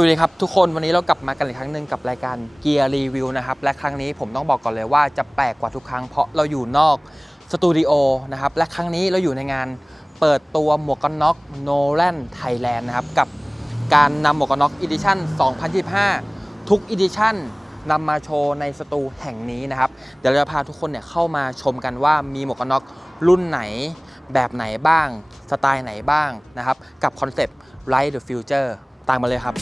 วัสดีครับทุกคนวันนี้เรากลับมากันอีกครั้งหนึ่งกับรายการเกียร์รีวิวนะครับและครั้งนี้ผมต้องบอกก่อนเลยว่าจะแปลกกว่าทุกครั้งเพราะเราอยู่นอกสตูดิโอนะครับและครั้งนี้เราอยู่ในงานเปิดตัวหมวกกันน็อกโนแลนไทยแลนด์นะครับกับการนำหมวกกันน็อกอีดิชั่น 2025 ทุกอีดิชั่นนำมาโชว์ในสตูแห่งนี้นะครับเดี๋ยวเราจะพาทุกคนเนี่ยเข้ามาชมกันว่ามีหมวกกันน็อกรุ่นไหนแบบไหนบ้าง สไตล์ไหนบ้างนะครับกับคอนเซปต์ Light the Future ตามมาเลยครับ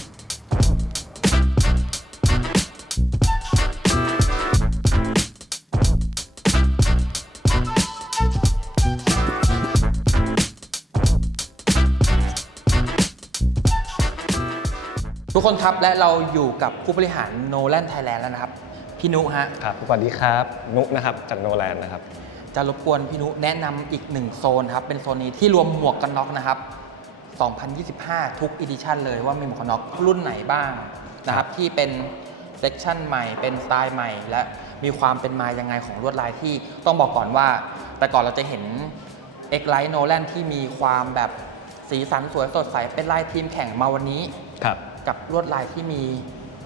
ทุกคนครับและเราอยู่กับผู้บริหารโนแลนไทยแลนด์แล้วนะครับ พี่นุฮะครับสวัสดีครับ นุนะครับ จากโนแลนด์นะครับ จะรบกวนพี่นุแนะนำอีกหนึ่งโซนครับ เป็นโซนนี้ที่รวมหมวกกันน็อกนะครับ 2025 ทุกอีดิชันเลยว่ามีหมวกกันน็อกรุ่นไหนบ้างนะครับ ที่เป็นเซกชันใหม่ เป็นสไตล์ใหม่ และมีความเป็นมายังไงของลวดลายที่ต้องบอกก่อนว่า แต่ก่อนเราจะเห็น X Light Nolan ที่มีความแบบสีสันสวยสดใสเป็นลายทีมแข่งมาวันนี้ครับ กับลวดลายที่มี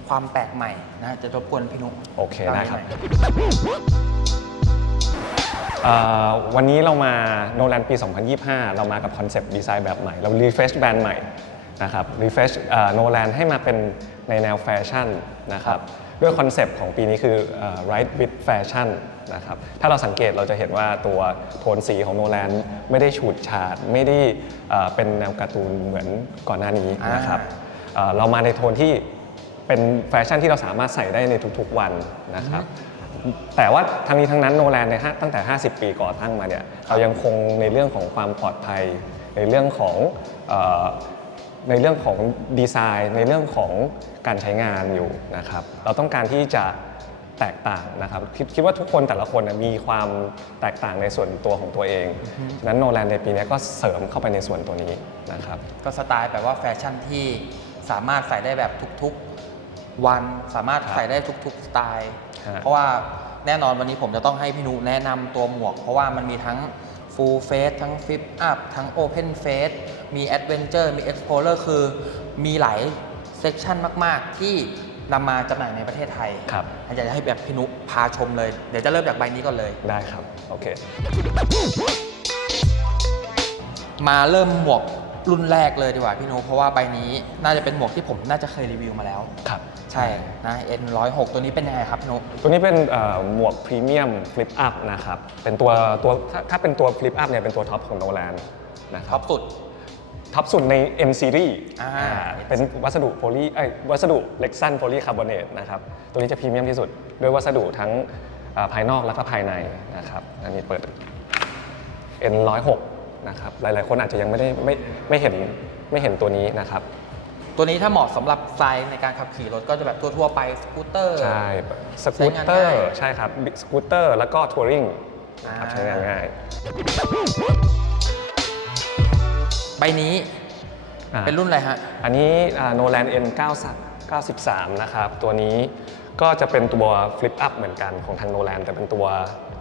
ความแปลกใหม่นะจะรบกวนพี่นุโอเคได้ครับเล่าให้หน่อยเอ่อวันนี้เรามาโนแลนปี 2025 เรามากับคอนเซปต์ดีไซน์แบบใหม่ เรารีเฟรชแบรนด์ใหม่นะครับรีเฟรชโนแลนให้มาเป็นในแนวแฟชั่นนะครับ ด้วยคอนเซปต์ของปีนี้คือเอ่อ right with fashion นะครับ ถ้าเราสังเกตเราจะเห็นว่าตัวโทนสีของโนแลนไม่ได้ฉูดฉาด ไม่ได้เอ่อเป็นแนวการ์ตูนเหมือนก่อนหน้านี้นะครับเอ่อ เรามาในโทนที่เป็นแฟชั่นที่เราสามารถใส่ได้ในทุกๆวันนะครับแต่ว่าทั้งนี้ทั้งนั้นโนแลนในห้าตั้งแต่ 50 ปีก่อตั้งมาเนี่ยเรายังคงในเรื่องของความปลอดภัย ในเรื่องของเออในเรื่องของดีไซน์ ในเรื่องของการใช้งานอยู่นะครับ เราต้องการที่จะแตกต่างนะครับคดคิดว่าทุกคนแต่ละคนน่ะมีความแตกต่างในส่วนตัวของตัวเองฉะนั้นโนแลนในปีนี้ก็เสริมเข้าไปในส่วนตัวนี้นะครับ ก็สไตล์แบบว่าแฟชั่นที่ สามารถใส่ได้แบบทุกๆวันสามารถครับใส่ได้ทุกๆสไตล์ฮะเพราะว่าแน่นอนวันนี้ผมจะต้องให้พี่นุแนะนำตัวหมวก เพราะว่ามันมีทั้ง full face ทั้ง flip up ทั้ง open face มี adventure มี explorer คือมีหลายเซกชันมาก ๆ ที่นำมาจำหน่ายในประเทศไทยครับอยากจะให้แบบพี่นุพาชมเลย เดี๋ยวจะเริ่มจากใบนี้ก่อนเลย ได้ครับ โอเค มาเริ่มหมวก รุ่นแรกเลยดีกว่าพี่นุเพราะว่าใบนี้น่าจะเป็นหมวกที่ผมน่าจะเคยรีวิวมาแล้ว ครับ ใช่นะ N106 ตัวนี้เป็นยังไงครับพี่นุ ตัวนี้เป็นเอ่อหมวกพรีเมียมฟลิปอัพนะครับ เป็นตัวตัวถ้าถ้าเป็นตัวฟลิปอัพเนี่ยเป็นตัวท็อปของโนแลนนะคท็รัอบปสุด ท็อปสุดใน M Series อ่า อ่าเป็นวัสดุโพลีเอ้ยวัสดุเล็กซันโพลีคาร์บอเนตนะครับ ตัวนี้จะพรีเมียมที่สุด ด้วยวัสดุทั้งอ่าภายนอกและก็ภายในนะครับ อันนี้เปิด N106 นะครับหลายๆ คนอาจจะยังไม่ได้ไม่ไม่เห็นไม่เห็นตัวนี้นะครับ ตัวนี้ถ้าเหมาะสำหรับไซส์ในการขับขี่รถก็จะแบบทั่วๆไปสกูตเตอร์ ใช่สกูตเตอใช้งานง่ายร์ใช่ครับสกูตเตอร์แล้วก็ทัวริงนะครับอ่าใช้งานง่ายใบนี้อ่าเป็นรุ่นอะไรฮะ อันนี้โนแลน N 93นะครับ ตัวนี้ก็จะเป็นตัวฟลิปอัพเหมือนกันของทางโนแลนแต่เป็นตัว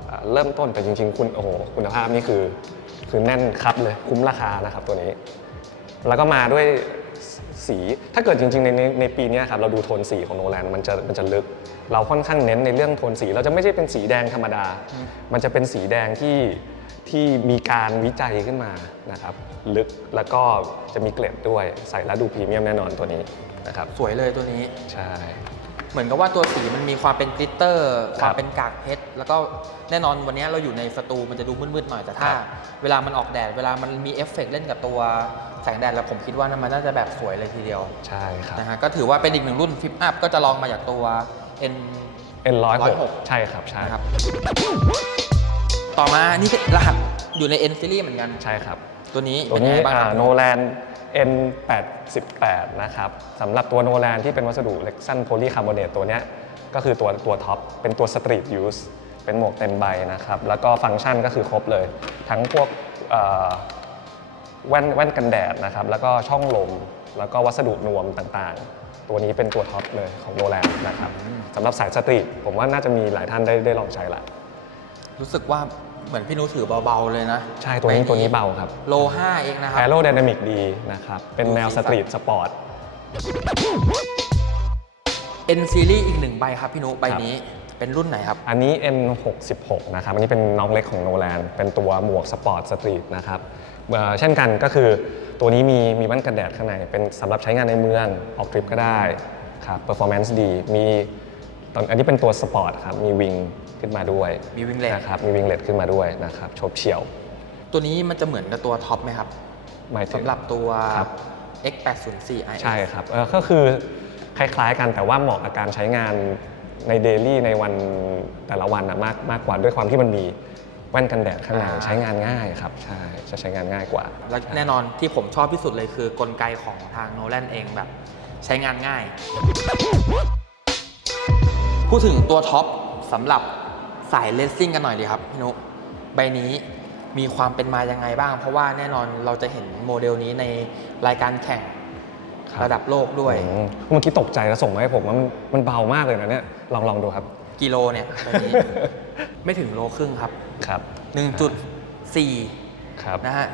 อ่าเริ่มต้นแต่จริงๆ คุณโอ้โหคุณภาพนี่คือ คือแน่นครับเลยคุ้มราคานะครับตัวนี้ แล้วก็มาด้วยสีถ้าเกิดจริงๆ ในในในปีเนี้ยครับเราดูโทนสีของโนแลนมันจะมันจะลึก เราค่อนข้างเน้นในเรื่องโทนสี เราจะไม่ใช่เป็นสีแดงธรรมดา มันจะเป็นสีแดงที่ที่มีการวิจัยขึ้นมานะครับลึกแล้วก็จะมีเกล็ดด้วยใส่แล้วดูพรีเมียมแน่นอนตัวนี้นะครับสวยเลยตัวนี้ ใช่ เหมือนกับว่าตัวสีมันมีความเป็นกลิตเตอร์คครับวามเป็นกากเพชร แล้วก็แน่นอนวันนี้เราอยู่ในสตูมันจะดูมืดๆหน่อย แต่ถ้าครับเวลามันออกแดด เวลามันมีเอฟเฟกต์เล่นกับตัวแสงแดดแล้วผมคิดว่ามันน่าจะแบบสวยเลยทีเดียว ใช่ครับ นะฮะ ก็ถือว่าเป็นอีกหนึ่งรุ่นฟิปอัพก็จะลองมาจากตัว N N 1 0 106 6ใช่ครับ ใช่นะครับ ต่อมา นี่รหัส อยู่ใน N series เหมือนกัน ใช่ครับ ตัวนี้ตัวเป็นยังนี้ไงบ้างครับโนแลน N 8 8 นะครับสำหรับตัวโนแลนที่เป็นวัสดุเล็กซันโพลีคาร์บอเนตตัวเนี้ยก็คือตัวตัวท็อปเป็นตัวสตรีทยูสเป็นหมวกเต็มใบนะครับ แล้วก็ฟังก์ชันก็คือครบเลย ทั้งพวกเอ่อแว่นแว่นกันแดดนะครับ แล้วก็ช่องลม แล้วก็วัสดุนวมต่างๆ ตัวนี้เป็นตัวท็อปเลยของโนแลนนะครับสำหรับสายสตรีทผมว่าน่าจะมีหลายท่านได้ได้ลองใช้ละ รู้สึกว่า เหมือนพี่นุถือเบาๆเลยนะใช่ตัวนี้ใบตัวนี้เบาครับโล5เองนะครัแอโรไดนามิกดีนะครับเป็นแนวดูสีสสันตรีทสปอร์ต N series อีกหนึ่งใบครับพี่นุใบนี้เป็นรุ่นไหนครับ อันนี้ N66 นะครับ อันนี้เป็นน้องเล็กของโนแลน เป็นตัวหมวกสปอร์ตสตรีทนะครับเอ่อเช่นกันก็คือตัวนี้มีมีแว่นกันแดดข้างใน เป็นสำหรับใช้งานในเมือง ออกทริปก็ได้ครับ performance ดี มีตอนอันนี้เป็นตัวสปอร์ตครับ มีวิง ขึ้นมาด้วยมี winglet นะครับมีวิงเลตขึ้นมาด้วยนะครับโฉบเฉี่ยว ตัวนี้มันจะเหมือนกับตัวท็อปไหมครับหมายถึงสำหรับตัว ครับ X804 i ใช่ครับเอ่อก็คือคล้ายๆกันแต่ว่าเหมาะกับการใช้งานในเดลี่ในวันแต่ละวันนะมากมากกว่าด้วยความที่มันมีแว่นกันแดดข้างในอ่า ใช้งานง่ายครับ ใช่จะใช้งานง่ายกว่า และแน่นอนที่ผมชอบที่สุดเลยคือกลไกของทางโนแลนเองแบบใช้งานง่าย พูดถึงตัวท็อปสำหรับ สายเลสซิ่งกันหน่อยดีครับพี่นุใบนี้มีความเป็นมายังไงบ้าง เพราะว่าแน่นอนเราจะเห็นโมเดลนี้ในรายการแข่งครับระดับโลกด้วยอืมเมื่อกี้ตกใจแล้วส่งมาให้ผมว่ามันมันเบามากเลยนะเนี่ยลองลองดูครับ กิโลเนี่ยใบนี้ไม่ถึงโลครึ่งครับครับ1.4 ครับนะฮะ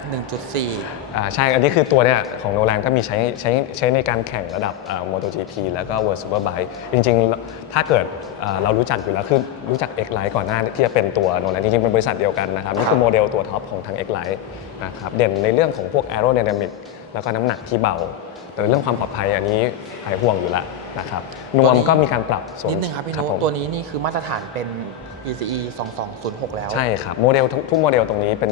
1.4 อ่าใช่ อันนี้คือตัวเนี่ยของโนแลนก็มีใช้ใช้ใช้ในการแข่งระดับอ่า MotoGP แล้วก็ World Superbike จริงๆ ถ้าเกิดอ่าเรารู้จักอยู่แล้วคือรู้จัก X Line ก่อนหน้าที่จะเป็นตัวโนแลนจริงๆ เป็นบริษัทเดียวกันนะครับ นี่คือโมเดลตัวท็อปของทาง X Line นะครับเด่นในเรื่องของพวก Aerodynamic แล้วก็น้ำหนักที่เบา แต่เรื่องความปลอดภัยอันนี้หายห่วงอยู่แล้ว นะครับนวมก็มีการปรับส่วนนิดนึงครับพี่นุผมตัวนี้นี่คือมาตรฐานเป็น ECE 2206 แล้ว ใช่ครับ โมเดลทุกทุกโมเดลตรงนี้เป็น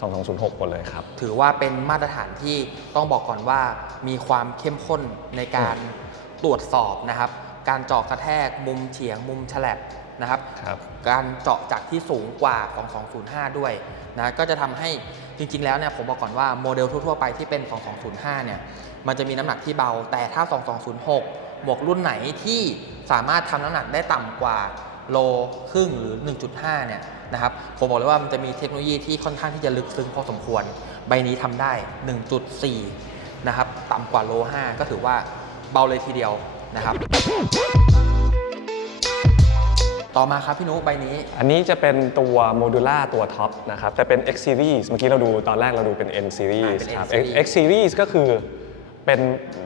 2206 หมดเลยครับ ถือว่าเป็นมาตรฐานที่ต้องบอกก่อนว่ามีความเข้มข้นในการตรวจสอบนะครับ การเจาะกระแทกมุมเฉียงมุมฉลับนะครับครับการเจาะจากที่สูงกว่า 2205 ด้วยนะก็จะทำให้จริง ๆ แล้วเนี่ยผมบอกก่อนว่าโมเดลทั่ว ๆ ไปที่เป็น 2205 เนี่ยมันจะมีน้ำหนักที่เบาแต่ถ้า 2206 หมวกรุ่นไหนที่สามารถทำน้ำหนักได้ต่ำกว่าโลครึ่งหรือ 1.5 เนี่ยนะครับ ผมบอกเลยว่ามันจะมีเทคโนโลยีที่ค่อนข้างที่จะลึกซึ้งพอสมควร ใบนี้ทำได้ 1.4 นะครับ ต่ำกว่าโล 5 ก็ถือว่าเบาเลยทีเดียวนะครับ ต่อมาครับพี่นุใบนี้ อันนี้จะเป็นตัวโมดูล่าตัวท็อปนะครับแต่เป็น X Series เมื่อกี้เราดูตอนแรกเราดูเป็น N Series อ่าเป็น N ครับ Series X Series ก็คือเป็น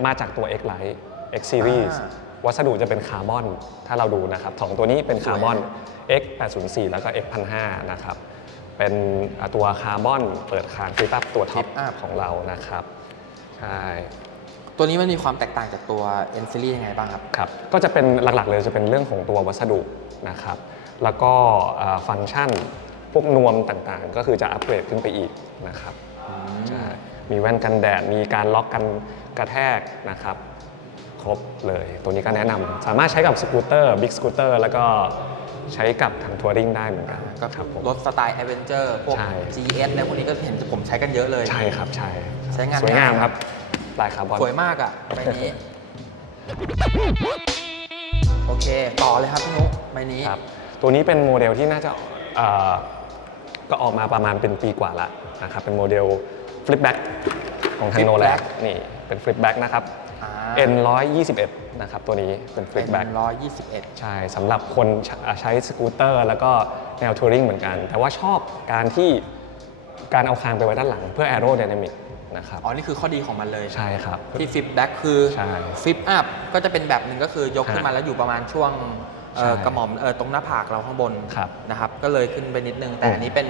มาจากตัว X Lite X Series อ่าวัสดุจะเป็นคาร์บอน ถ้าเราดูนะครับสองตัวนี้เป็นคาร์บอนสวย X 804แล้วก็ X 1005นะครับ เป็นอ่าตัวคาร์บอนเปิดคางฟิตับตัวท็อป Flip up ของเรานะครับ ใช่ ตัวนี้มันมีความแตกต่างจากตัว N Series ยังไงบ้างครับ ครับ ก็จะเป็นหลักๆเลยจะเป็นเรื่องของตัววัสดุนะครับ แล้วก็อ่าฟังก์ชัน พวกนวมต่างๆ ก็คือจะอัปเกรดขึ้นไปอีกนะครับใช่มีแว่นกันแดด มีการล็อกกันกระแทกนะครับ ครบเลย ตัวนี้ก็แนะนำสามารถใช้กับสกูตเตอร์บิ๊กสกูตเตอร์แล้วก็ใช้กับทางทัวริงได้เหมือนกันก็ครับผม รถสไตล์ a อเวนเจอร์พวก ใช่ GS อะไรพวกนี้ก็เห็นผมใช้กันเยอะเลย ใช่ครับใช่ใช้งาน สวยงามง่ายครับลายคาร์บอนสวยมากอะใบนี้ โอเค ต่อเลยครับพี่นุใบนี้ ครับตัวนี้เป็นโมเดลที่น่าจะเอ่อก็ออกมาประมาณเป็นปีกว่าละนะครับเป็นโมเดล flip back ของทาง Flip โนแล back นี่เป็น flip back นะครับอ่า N 121นะครับตัวนี้เป็นเป็น flip back ร้อยยี่สิบเอ็ดใช่สำหรับคนใช้ใช้สกูตเตอร์ แล้วก็แนวทัวริงเหมือนกัน แต่ว่าชอบการที่การเอาคางไปไว้ด้านหลังเพื่อ aerodynamic นะครับอ๋อ นี่คือข้อดีของมันเลยใช่ครับ ที่ฟิปแบ็กคือใช่ฟิปอัพก็จะเป็นแบบหนึ่งก็คือยกขึ้นมาฮะแล้วอยู่ประมาณช่วง เอ่อใช่กระหม่อมเอ่อตรงหน้าผากเราข้างบนครับ นะครับ ก็เลยขึ้นไปนิดนึง แต่อืมอันนี้เป็น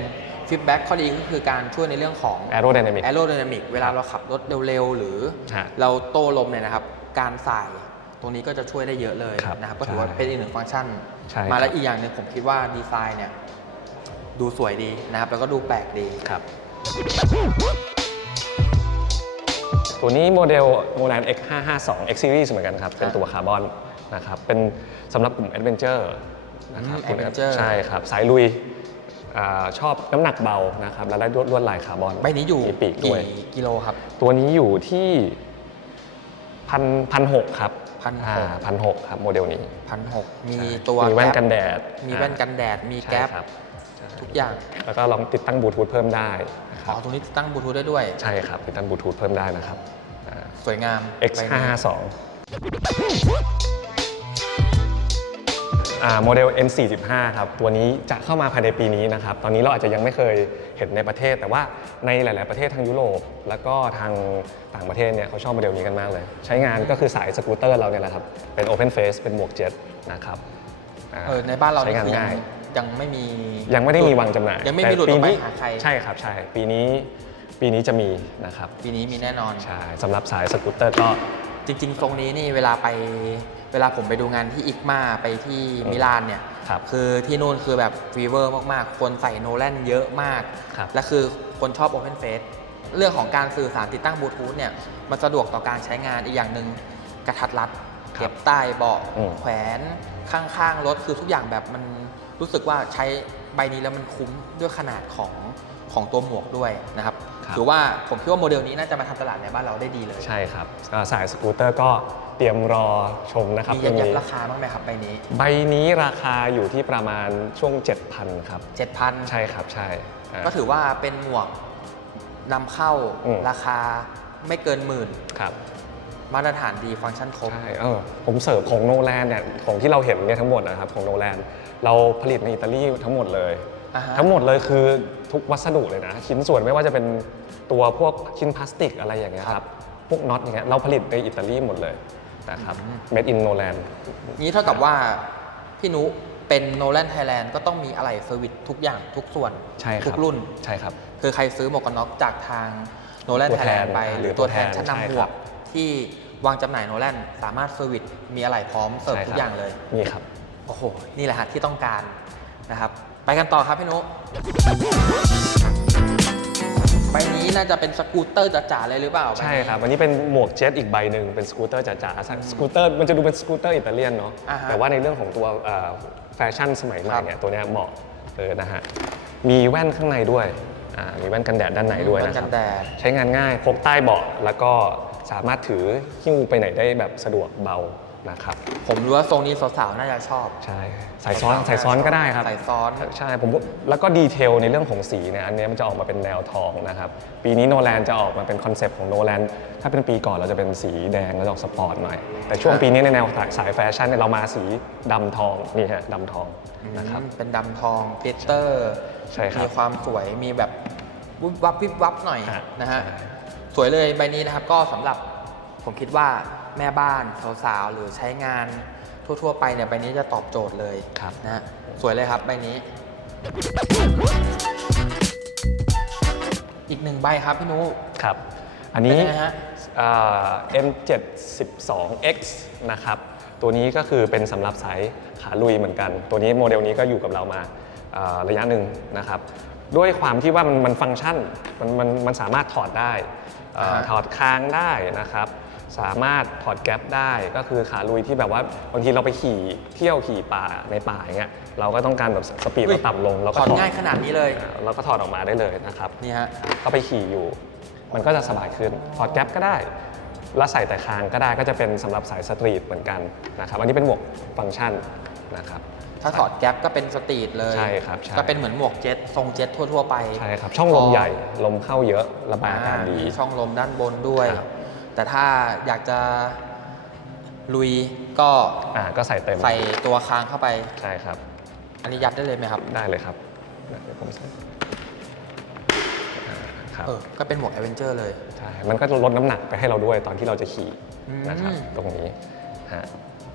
ฟิปแบ็กข้อดีก็คือการช่วยในเรื่องของ aerodynamic แอโร d y นามิกเวลาเราขับรถเร็วๆ หรือฮะเราโต้ลมเนี่ยนะครับ การสายตรงนี้ก็จะช่วยได้เยอะเลยครับนะครับ ก็ถือว่าใช่เป็นอีกหนึ่งฟังก์ชัน ใช่มาคแล้รัวบอีกอย่างหนึ่งผมคิดว่าดีไซน์เนี่ยดูสวยดีนะครับ แล้วก็ดูแปลกดี ครับ ตัวนี้โมเดลโมแลน X 5 5 2 X Series เหมือนกันครับ เป็นตัวคาร์บอน นะครับเป็นสำหรับกลุ่ม Adventure นะครับอืมกลุ่ม Adventure ใช่ครับสายลุยอาชอบน้ำหนักเบานะครับแล้วได้ลวดลวดลายคาร์บอนใบนี้อยู่มีปีกด้วยกี่กิโลครับ ตัวนี้อยู่ที่พันพันหกครับ1,600พันหกครับโมเดลนี้พันหกมีใช่ตัวมีแว่นก๊ปกันแดดมีแว่นกันแดดมีใช่แก๊ปครับใช่ทุกอย่างแล้วก็ลองติดตั้งบลูทูธเพิ่มได้นะคอ๋รัอบตรงนี้ตั้งบลูทูธได้ด้วย ใช่ครับติดตั้งบลูทูธเพิ่มได้นะครับอ่า สวยงาม X ใบ5นี้ 5 2อ่า โมเดล N45 ครับ ตัวนี้จะเข้ามาภายในปีนี้นะครับ ตอนนี้เราอาจจะยังไม่เคยเห็นในประเทศ แต่ว่าในหลาย ๆ ประเทศทางยุโรป แล้วก็ทางต่างประเทศเนี่ยเขาชอบโมเดลนี้กันมากเลย ใช้งานก็คือสายสกูตเตอร์เราเนี่ยแหละครับ เป็น Open Face เป็นหมวกเจ็ตนะครับาเออในบ้านเราใช้งานคือยัง่ายยังไม่มียังไม่ได้มีวางจำหน่ายยังไม่มีหลุดอแต่อกไปนี้หาใครใช่ครับใช่ปีนี้ปีนี้จะมีนะครับปีนี้มีแน่นอนใช่สำหรับสายสกูตเตอร์ก็จริงๆทรงนี้นี่เวลาไป เวลาผมไปดูงานที่อิกมาไปที่มิลานเนี่ยครับคือที่นู่นคือแบบฟีเวอร์มากๆ คนใส่โนแลนเยอะมาก ครับ และคือคนชอบ Open Face เรื่องของการสื่อสารติดตั้งบลูทูธเนี่ยมันสะดวกต่อการใช้งานอีกอย่างหนึ่งกระทัดรัดครับเก็บใต้เบาะอืม แขวนข้างๆรถคือทุกอย่างแบบมันรู้สึกว่าใช้ใบนี้แล้วมันคุ้มด้วยขนาดของของตัวหมวกด้วยนะครับครับถือว่าผมคิดว่าโมเดลนี้น่าจะมาทำตลาดในบ้านเราได้ดีเลย ใช่ครับก็สายสกูตเตอร์ก็ เตรียมรอชมนะครับมียับยับนี้ราคาบ้างไหมครับใบนี้ ใบนี้ราคาอยู่ที่ประมาณช่วง 7,000ครับ7,000 ใช่ครับใช่อ่าก็ถือว่าเป็นหมวกนำเข้าอืมราคาไม่เกินหมื่นครับมาตรฐานดีฟังก์ชันครบใช่เออผมเสริมของโนแลนเนี่ยของที่เราเห็นเนี่ยทั้งหมดนะครับของโนแลนเราผลิตในอิตาลีทั้งหมดเลยอ่าฮะทั้งหมดเลยคือทุกวัสดุเลยนะ ชิ้นส่วนไม่ว่าจะเป็นตัวพวกชิ้นพลาสติกอะไรอย่างเงี้ยครับพวกน็อตอย่างเงี้ยเราผลิตในอิตาลีหมดเลย นะครับ made in Nolan นี้เท่ากับว่าพี่นุเป็นโนแลนไทยแลนด์ก็ต้องมีอะไรเซอร์วิสทุกอย่างทุกส่วนใช่ครับทุกรุ่น ใช่ครับ คือใครซื้อหมวกกันน็อกจากทางโนแลนตัวไทยแทแลนนด์ไปหหรืรืออตัวแทนตัวแทนชั้นใช่นำหคมรัวบกที่วางจำหน่ายโนแลนสามารถเซอร์วิสมีอะไรพร้อมเสิร์ฟใช่ทุคกอย่างเลยนี่ครับโอ้โหนี่แหละฮะที่ต้องการนะครับ ไปกันต่อครับพี่นุ ใบนี้น่าจะเป็นสกูตเตอร์จ๋าๆเลยหรือเปล่าใบนี้ใช่ครับอันนี้เป็นหมวกเจ็ตอีกใบหนึ่งเป็นสกูตเตอร์จ๋าๆสกูตเตอร์มันจะดูเป็นสกูตเตอร์อิตาเลียนเนาะอ่าฮะแต่ว่าในเรื่องของตัวเอ่อแฟชั่นสมัยใหม่ครับเนี่ยตัวเนี้ยเหมาะเลยนะฮะมีแว่นข้างในด้วยอ่ามีแว่นกันแดดด้านในด้วยแว่นะนคกัรับนแดดใช้งานง่ายพกใต้เบาะแล้วก็สามารถถือหิ้วไปไหนได้แบบสะดวกเบา นะครับ ผมรู้ว่าทรงนี้สาวๆน่าจะชอบ ใช่ใส่ซ้อนใส่ซ้อนก็ได้ครับใส่ซ้อน ใช่ผมว่าแล้วก็ดีเทลในเรื่องของสีเนี่ยอันเนี้ยมันจะออกมาเป็นแนวทองนะครับ ปีนี้โนแลนจะออกมาเป็นคอนเซปต์ของโนแลนถ้าเป็นปีก่อนเราจะเป็นสีแดงแล้วจะออกสปอร์ตหน่อย แต่ช่วงครับปีนี้ในแนวสายแฟชั่นเนี่ยเรามาสีดำทองนี่ฮะดำทองนะครับ อืมเป็นดำทองกลิตเตอร์ใช่ครับมีความสวยมีแบบวิบวับวิบวับหน่อยฮะนะฮะใช่ สวยเลยใบนี้นะครับก็สำหรับผมคิดว่า แม่บ้านสาวๆหรือใช้งานทั่ว ๆ ไปเนี่ยใบนี้จะตอบโจทย์เลยครับนะฮะสวยเลยครับใบนี้ อีกหนึ่งใบครับพี่นุครับ อันเป็นนี้ยังไงฮะอ่า M712X นะครับ ตัวนี้ก็คือเป็นสำหรับสายขาลุยเหมือนกัน ตัวนี้โมเดลนี้ก็อยู่กับเรามาอ่าระยะหนึ่งนะครับ ด้วยความที่ว่ามันมันฟังก์ชันมันมันมันสามารถถอดได้อ่าอ่าฮะถอดคางได้นะครับ สามารถถอดแก๊ปได้ก็คือขาลุยที่แบบว่าบางทีเราไปขี่เที่ยวขี่ป่าในป่าอย่างเงี้ยเราก็ต้องการแบบสปีดเราต่ำลงเราก็ถอดถอดง่ายขนาดนี้เลยอ่าเราก็ถอดออกมาได้เลยนะครับนี่ฮะก็ไปขี่อยู่ มันก็จะสบายขึ้นถอดแก๊ปก็ได้แล้วใส่แต่คางก็ได้ก็จะเป็นสำหรับสายสตรีทเหมือนกันนะครับอันนี้เป็นหมวกฟังก์ชันนะครับถ้าถอดแก๊ปก็เป็นสตรีทเลยใช่ครับใช่ก็เป็นเหมือนหมวกเจ็ตทรงเจ็ตทั่ว ๆ ไปใช่ครับช่องลมใหญ่ลมเข้าเยอะระบายอากาศดีมีช่องลมด้านบนด้วยครับ แต่ถ้าอยากจะลุยก็อ่าก็ใส่เต็มใส่ตัวคางเข้าไป ใช่ครับ อันนี้ยัดได้เลยไหมครับได้เลยครับเดี๋ยวผมใส่อ่าครับเออก็เป็นหมวกแอดเวนเจอร์เลย ใช่มันก็ลดน้ำหนักไปให้เราด้วยตอนที่เราจะขี่อืม นะครับตรงนี้ฮะ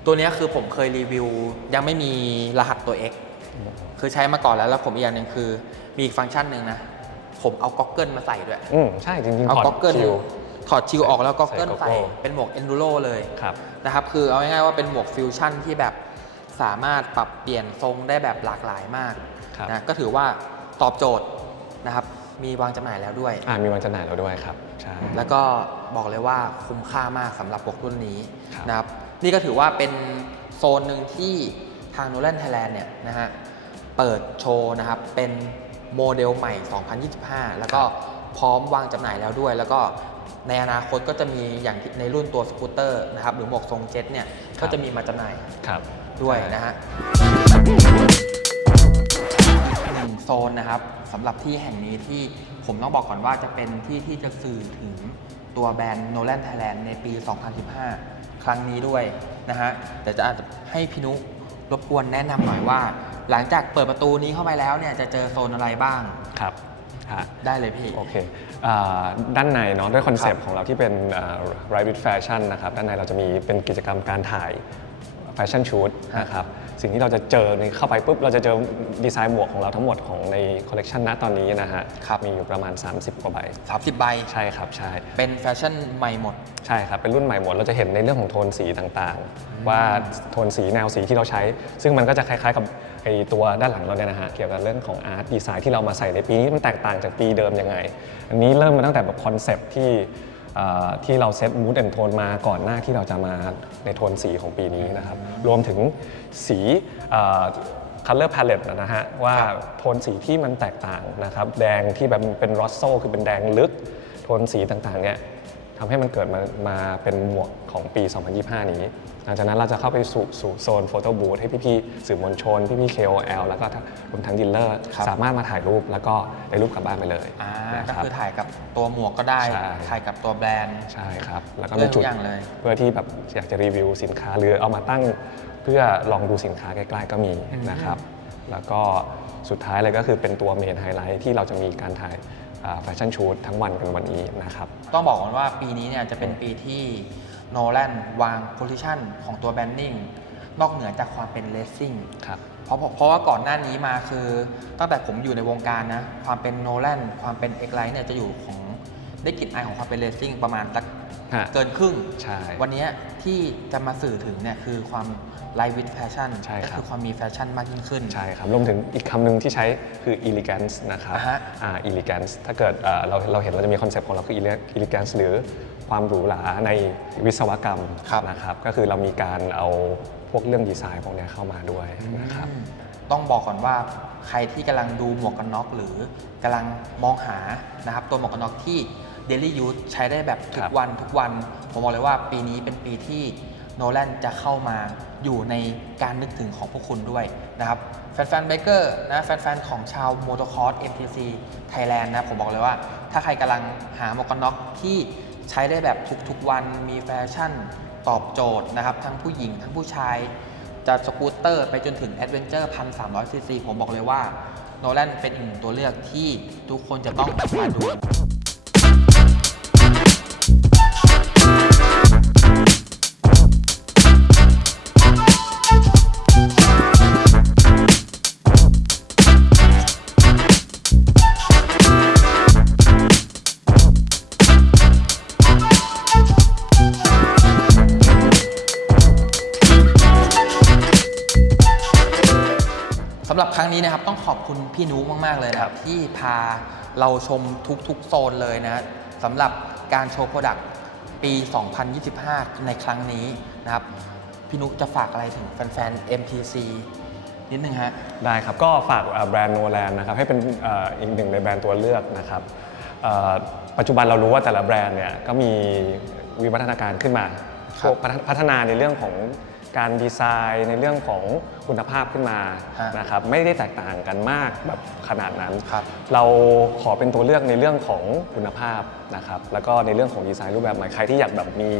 ตัวเนี้ยคือผมเคยรีวิว ยังไม่มีรหัสตัว X คือใช้มาก่อนแล้วแล้วผมอีกอย่างหนึ่งคือ มีอีกฟังก์ชันหนึ่งนะ ผมเอาก็อกเกิลมาใส่ด้วย อืมใช่จริงเอาๆถอดก็อกเกิลชิว ถอดชิลออกแล้วก็อกเกิลใส่ใส่ Goggle เป็นหมวก Enduro เลยครับ นะครับ คือเอาง่ายๆว่าเป็นหมวกฟิวชั่นที่แบบสามารถปรับเปลี่ยนทรงได้แบบหลากหลายมากครับ นะก็ถือว่าตอบโจทย์นะครับ มีวางจำหน่ายแล้วด้วย อ่ามีวันจำหน่ายเราด้วยครับใช่ แล้วก็บอกเลยว่าคุ้มค่ามากสำหรับพวกรุ่นนี้ครับ นะครับนี่ก็ถือว่าเป็นโซนหนึ่งที่ทางโนแลนไทยแลนด์เนี่ยนะฮะเปิดโชว์นะครับเป็น โมเดลใหม่ 2025 แล้วก็พร้อมวางจำหน่ายแล้วด้วย แล้วก็ในอนาคตก็จะมีอย่างที่ในรุ่นตัวสกูตเตอร์นะครับหรือหมวกทรงเจ็ตเนี่ยครับก็จะมีมาจำหน่ายครับด้วยนะฮะหนึ่งโซนนะครับสำหรับที่แห่งนี้ที่ผมต้องบอกก่อนว่าจะเป็นที่ที่จะสื่อถึงตัวแบรนด์ Nolan Thailand ในปี 2015 ครั้งนี้ด้วยนะฮะแต่จะอาจจะให้พี่นุรบกวนแนะนำหน่อยว่า หลังจากเปิดประตูนี้เข้าไปแล้วเนี่ยจะเจอโซนอะไรบ้าง ครับฮะได้เลยพี่ โอเคอ่าด้านในเนาะด้วยคอนเซปต์ของเราที่เป็น r i d e with Fashion นะครับ ด้านในเราจะมีเป็นกิจกรรมการถ่ายแฟชั่นชูดนะครับ สิ่งที่เราจะเจอในเข้าไปปุ๊บ เราจะเจอดีไซน์หมวกของเราทั้งหมดของในคอลเลกชันณตอนนี้นะฮะ ครับ มีอยู่ประมาณ 30 กว่าใบ 30 ใบ ใช่ครับ ใช่ เป็นแฟชั่นใหม่หมด ใช่ครับ เป็นรุ่นใหม่หมด เราจะเห็นในเรื่องของโทนสีต่างๆ ว่าโทนสีแนวสีที่เราใช้ ซึ่งมันก็จะคล้ายๆกับ ไอตัวด้านหลังเราเนี่ยนะฮะเกี่ยวกับเรื่องของอาร์ตดีไซน์ที่เรามาใส่ในปีนี้มันแตกต่างจากปีเดิมยังไง อันนี้เริ่มมาตั้งแต่แบบคอนเซปต์ที่เอ่อที่เราเซตมูดแอนโทนมาก่อนหน้าที่เราจะมาในโทนสีของปีนี้นะครับ รวมถึงสีคัลเลอร์พาเลตนะฮะว่าโทนสีที่มันแตกต่างนะครับ แดงที่แบบเป็นรอสโซคือเป็นแดงลึก โทนสีต่างๆเนี่ยทำให้มันเกิดมามาเป็นหมวกของปี 2025 นี้ หลังจากนั้นเราจะเข้าไปสู่สู่โซนโฟโต้บูธให้พี่ๆสื่อมวลชน พี่ๆ KOL แล้วก็รวมทั้งดีลเลอร์ครับสามารถมาถ่ายรูปแล้วก็ได้รูปกลับบ้านไปเลยอ่านะก็ครับ คือถ่ายกับตัวหมวกก็ได้ ใช่ ถ่ายกับตัวแบรนด์ ใช่ครับ แล้วก็เลืมีอกจุดทุกอย่างเลย เพื่อที่แบบอยากจะรีวิวสินค้าหรือเอามาตั้งเพื่อลองดูสินค้าใกล้ๆก็มีนะครับ แล้วก็สุดท้ายเลยก็คือเป็นตัวเมนไฮไลท์ที่เราจะมีการถ่ายแฟชั่นชูดทั้งวันกันวันนี้นะครับ ต้องบอกก่อนว่าปีนี้เนี่ยจะเป็นปีที่ โนแลนวางโพซิชันของตัวแบรนดิ้งนอกเหนือจากความเป็นเลสซิ่งครับเพราะเพราะว่าก่อนหน้านี้มาคือ ตั้งแต่ผมอยู่ในวงการนะ ความเป็นโนแลนความเป็นเอกไลท์เนี่ยจะอยู่ของได้กลิ่นอายของความเป็นเลสซิ่งประมาณสักฮะเกินครึ่งใช่วันนี้ที่จะมาสื่อถึงเนี่ยคือความไลฟ์วิดแฟชั่นใช่ครับก็คือความมีแฟชั่นมากยิ่งขึ้น ใช่ครับ รวมถึงอีกคำหนึ่งที่ใช้คือ elegance นะครับ อ่าฮะอ่า elegance ถ้าเกิดเอ่อเราเราเห็นเราจะมีคอนเซปต์ของเราคือ ele- elegance หรือ ความหรูหราในวิศวกรรมครับนะครับ ก็คือเรามีการเอาพวกเรื่องดีไซน์พวกเนี้ยเข้ามาด้วยนะครับอืมต้องบอกก่อนว่าใครที่กำลังดูหมวกกันน็อกหรือกำลังมองหานะครับตัวหมวกกันน็อกที่ Daily Use ใช้ได้แบบทุครักบวันทุกวัน ผมบอกเลยว่าปีนี้เป็นปีที่โนแลนจะเข้ามาอยู่ในการนึกถึงของพวกคุณด้วยนะครับแฟนๆเบเกอร์นะแฟนๆของชาวมอเตอร์คอร์ส MTC Thailand นะผมบอกเลยว่า ถ้าใครกำลังหาหมวกกันน็อกที่ ใช้ได้แบบทุกๆวันมีแฟชั่นตอบโจทย์นะครับทั้งผู้หญิงทั้งผู้ชายจากสกูตเตอร์ไปจนถึงแอดเวนเจอร์พันสามร้อยซีซีผมบอกเลยว่าโนแลนเป็นอีกหนึ่งตัวเลือกที่ทุกคนจะต้องมาดูำหรับครั้งนี้นะครับต้องขอบคุณพี่นุมากๆเลยนะครับที่พาเราชมทุกๆโซนเลยนะสำหรับการโชว์โปรดักต์ปี 2025 ในครั้งนี้นะครับพี่นุจะฝากอะไรถึงแฟนๆ MTC นิดนึงฮะ ได้ครับ ก็ฝากเอ่อแบรนด์โนแลนนะครับ ให้เป็นเอ่ออีกหนึ่งในแบรนด์ตัวเลือกนะครับเอ่อปัจจุบันเรารู้ว่าแต่ละแบรนด์เนี่ยก็มีวิวัฒนาการขึ้นมาครับพวกพัฒพัฒนาในเรื่องของการดีไซน์ในเรื่องของ คุณภาพขึ้นมาฮะนะครับไม่ได้แตกต่างกันมากแบบขนาดนั้น ครับ เราขอเป็นตัวเลือกในเรื่องของคุณภาพนะครับแล้วก็ในเรื่องของดีไซน์รูปแบบใหม่ใครที่อยากแบบมี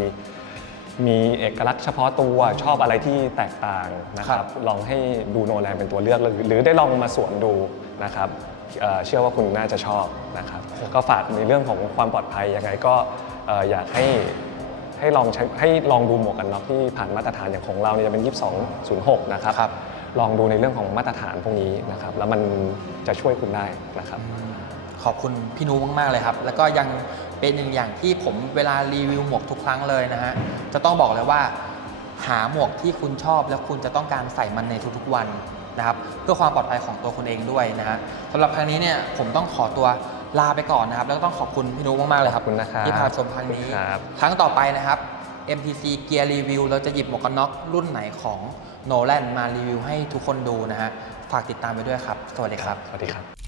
มีเอกลักษณ์เฉพาะตัวชอบอะไรที่แตกต่างนะคครัรับบลองให้ดูโนแลนเป็นตัวเลือกหรือหรือได้ลองมาสวมดูนะครับเอ่อเชื่อว่าคุณน่าจะชอบนะครับก็ฝากในเรื่องของความปลอดภัยยังไงก็เอ่ออยากให้ ให้ลองใช้ให้ลองดูหมวกกันน็อกที่ผ่านมาตรฐานอย่างของเราเนี่ยจะเป็น 2206 นะครับ ครับ ลองดูในเรื่องของมาตรฐานพวกนี้นะครับ แล้วมันจะช่วยคุณได้นะครับ ขอบคุณพี่นุมากๆเลยครับ แล้วก็ยังเป็นหนึ่งอย่างที่ผมเวลารีวิวหมวกทุกครั้งเลยนะฮะ จะต้องบอกเลยว่า หาหมวกที่คุณชอบแล้วคุณจะต้องการใส่มันในทุกๆวันนะครับ เพื่อความปลอดภัยของตัวคุณเองด้วยนะฮะสำหรับครั้งนี้เนี่ยผมต้องขอตัว ลาไปก่อนนะครับ แล้วก็ต้องขอบคุณพี่นุมากๆเลยครับขอบคุณนะครับที่พาชมครั้งนี้ครับ ครั้งต่อไปนะครับ MTC Gear Review เราจะหยิบหมวกกันน็อกรุ่นไหนของ Nolan มารีวิวให้ทุกคนดูนะฮะฝากติดตามไปด้วยครับ สวัสดีครับ สวัสดีครับ